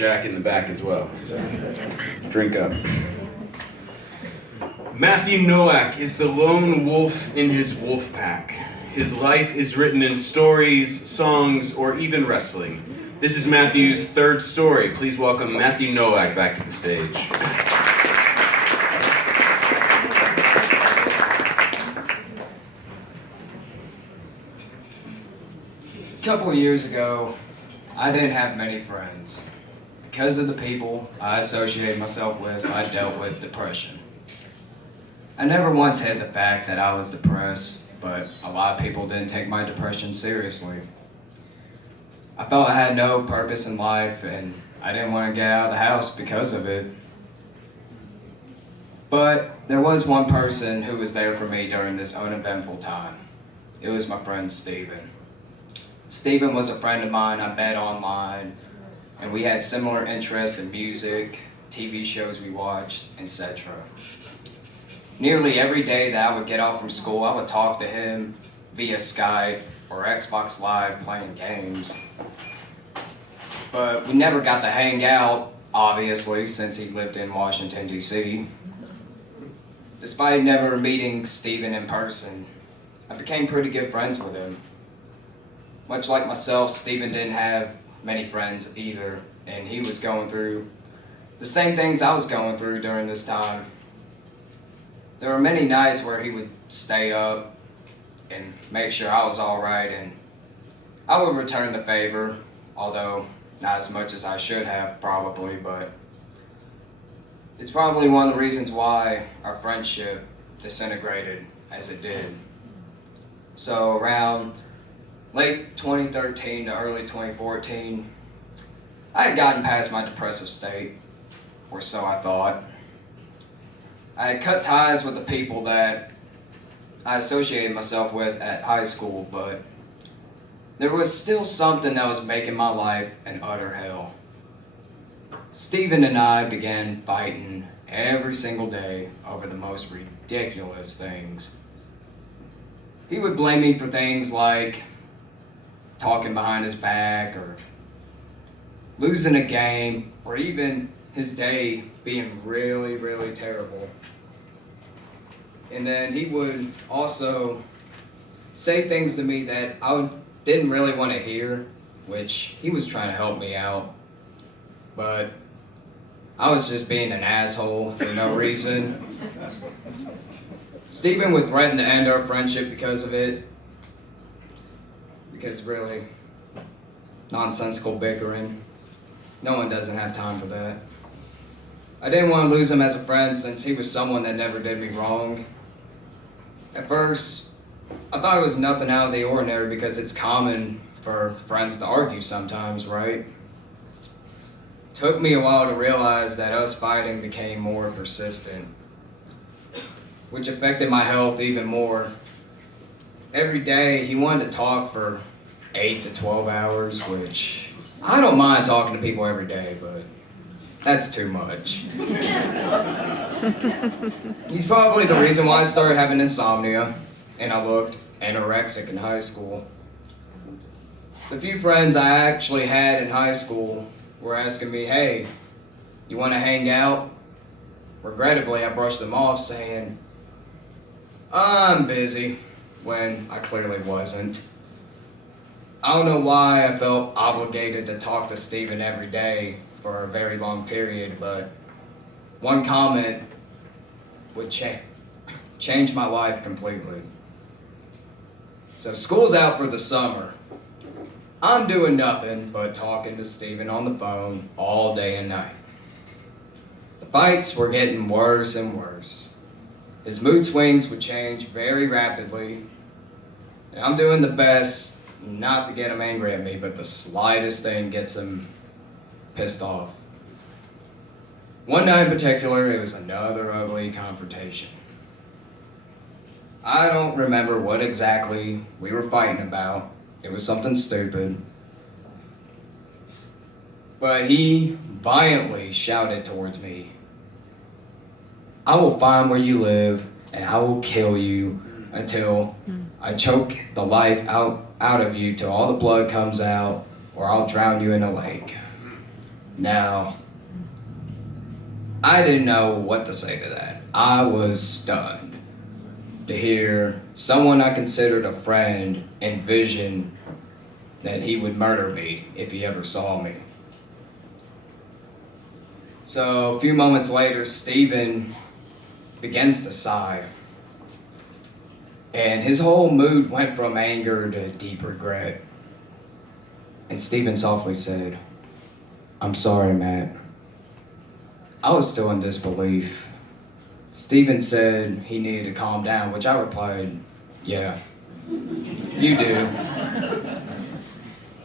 Jack in the back as well, so drink up. Matthew Nowak is the lone wolf in his wolf pack. His life is written in stories, songs, or even wrestling. This is Matthew's third story. Please welcome Matthew Nowak back to the stage. A couple of years ago, I didn't have many friends. Because of the people I associated myself with, I dealt with depression. I never once hid the fact that I was depressed, but a lot of people didn't take my depression seriously. I felt I had no purpose in life, and I didn't want to get out of the house because of it. But there was one person who was there for me during this uneventful time. It was my friend Steven. Steven was a friend of mine I met online, and we had similar interests in music, TV shows we watched, etc. Nearly every day that I would get off from school, I would talk to him via Skype or Xbox Live playing games. But we never got to hang out, obviously, since he lived in Washington, D.C. Despite never meeting Steven in person, I became pretty good friends with him. Much like myself, Steven didn't have many friends either, and he was going through the same things I was going through during this time. There were many nights where he would stay up and make sure I was alright, and I would return the favor, although not as much as I should have probably, but it's probably one of the reasons why our friendship disintegrated as it did. So around late 2013 to early 2014, I had gotten past my depressive state, or so I thought. I had cut ties with the people that I associated myself with at high school, but there was still something that was making my life an utter hell. Steven and I began fighting every single day over the most ridiculous things. He would blame me for things like talking behind his back, or losing a game, or even his day being really, really terrible. And then he would also say things to me that I didn't really want to hear, which he was trying to help me out. But I was just being an asshole for no reason. Steven would threaten to end our friendship because of it. Because really, nonsensical bickering. No one doesn't have time for that. I didn't want to lose him as a friend since he was someone that never did me wrong. At first, I thought it was nothing out of the ordinary because it's common for friends to argue sometimes, right? Took me a while to realize that us fighting became more persistent, which affected my health even more. Every day, he wanted to talk for 8 to 12 hours, which I don't mind talking to people every day, but that's too much. He's probably the reason why I started having insomnia, and I looked anorexic in high school. The few friends I actually had in high school were asking me, hey, you want to hang out? Regrettably, I brushed them off saying, I'm busy, when I clearly wasn't. I don't know why I felt obligated to talk to Steven every day for a very long period, but one comment would change my life completely. So school's out for the summer. I'm doing nothing but talking to Steven on the phone all day and night. The fights were getting worse and worse. His mood swings would change very rapidly, and I'm doing the best not to get him angry at me, but the slightest thing gets him pissed off. One night in particular, it was another ugly confrontation. I don't remember what exactly we were fighting about. It was something stupid. But he violently shouted towards me, I will find where you live and I will kill you until I choke the life out of you till all the blood comes out, or I'll drown you in a lake. Now, I didn't know what to say to that. I was stunned to hear someone I considered a friend envision that he would murder me if he ever saw me. So a few moments later, Stephen begins to sigh. And his whole mood went from anger to deep regret. And Stephen softly said, "I'm sorry, Matt." I was still in disbelief. Stephen said he needed to calm down, which I replied, "Yeah, you do."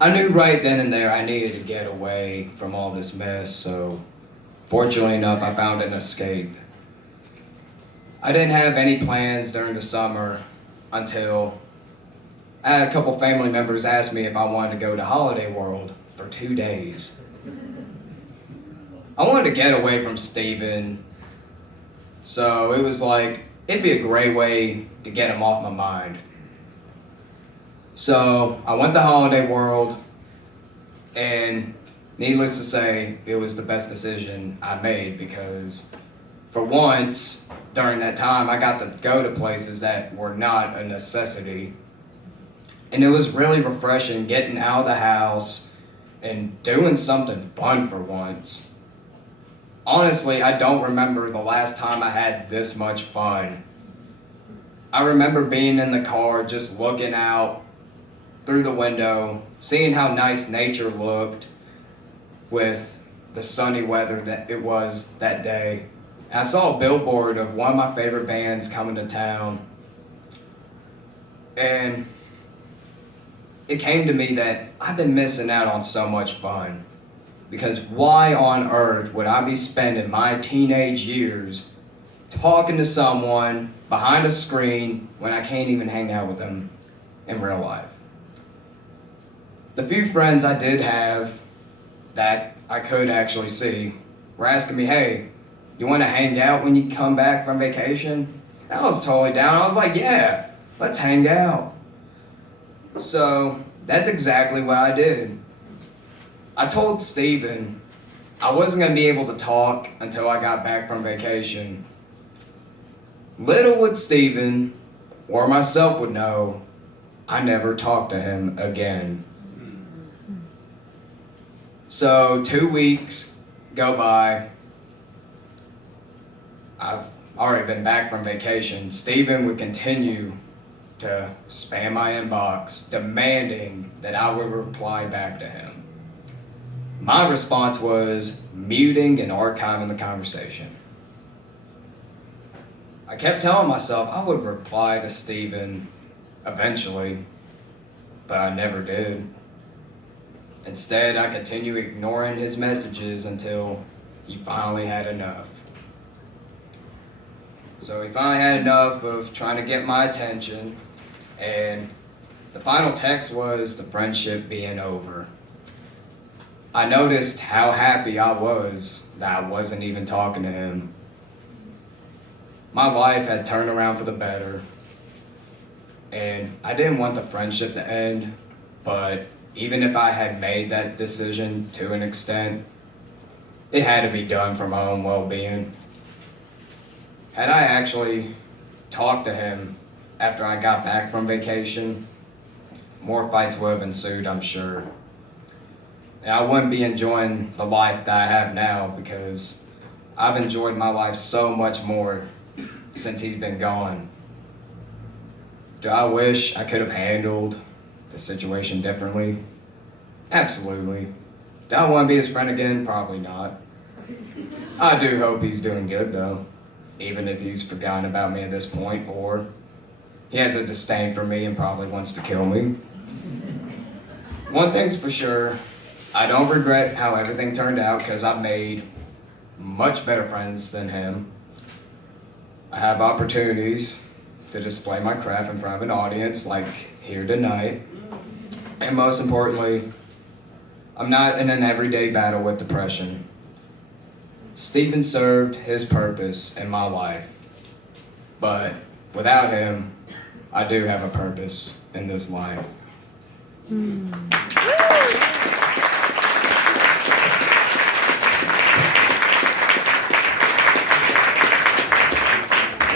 I knew right then and there I needed to get away from all this mess, so fortunately enough, I found an escape. I didn't have any plans during the summer until I had a couple family members ask me if I wanted to go to Holiday World for 2 days. I wanted to get away from Stephen, so it was like, it'd be a great way to get him off my mind. So I went to Holiday World, and needless to say, it was the best decision I made because for once during that time, I got to go to places that were not a necessity. And it was really refreshing getting out of the house and doing something fun for once. Honestly, I don't remember the last time I had this much fun. I remember being in the car just looking out through the window, seeing how nice nature looked with the sunny weather that it was that day. And I saw a billboard of one of my favorite bands coming to town. And it came to me that I've been missing out on so much fun. Because why on earth would I be spending my teenage years talking to someone behind a screen when I can't even hang out with them in real life? The few friends I did have that I could actually see were asking me, "Hey, you want to hang out when you come back from vacation?" And I was totally down. I was like, "Yeah, let's hang out." So that's exactly what I did. I told Stephen I wasn't going to be able to talk until I got back from vacation. Little would Stephen or myself would know, I never talked to him again. So 2 weeks go by. I've already been back from vacation. Stephen would continue to spam my inbox, demanding that I would reply back to him. My response was muting and archiving the conversation. I kept telling myself I would reply to Stephen eventually, but I never did. Instead, I continued ignoring his messages until he finally had enough. So he finally had enough of trying to get my attention, and the final text was the friendship being over. I noticed how happy I was that I wasn't even talking to him. My life had turned around for the better, and I didn't want the friendship to end, but even if I had made that decision to an extent, it had to be done for my own well-being. Had I actually talked to him after I got back from vacation, more fights would have ensued, I'm sure. And I wouldn't be enjoying the life that I have now because I've enjoyed my life so much more since he's been gone. Do I wish I could have handled the situation differently? Absolutely. Do I want to be his friend again? Probably not. I do hope he's doing good though, even if he's forgotten about me at this point, or he has a disdain for me and probably wants to kill me. One thing's for sure, I don't regret how everything turned out because I've made much better friends than him. I have opportunities to display my craft in front of an audience like here tonight. And most importantly, I'm not in an everyday battle with depression. Stephen served his purpose in my life, but without him, I do have a purpose in this life.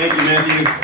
Thank you, Matthew.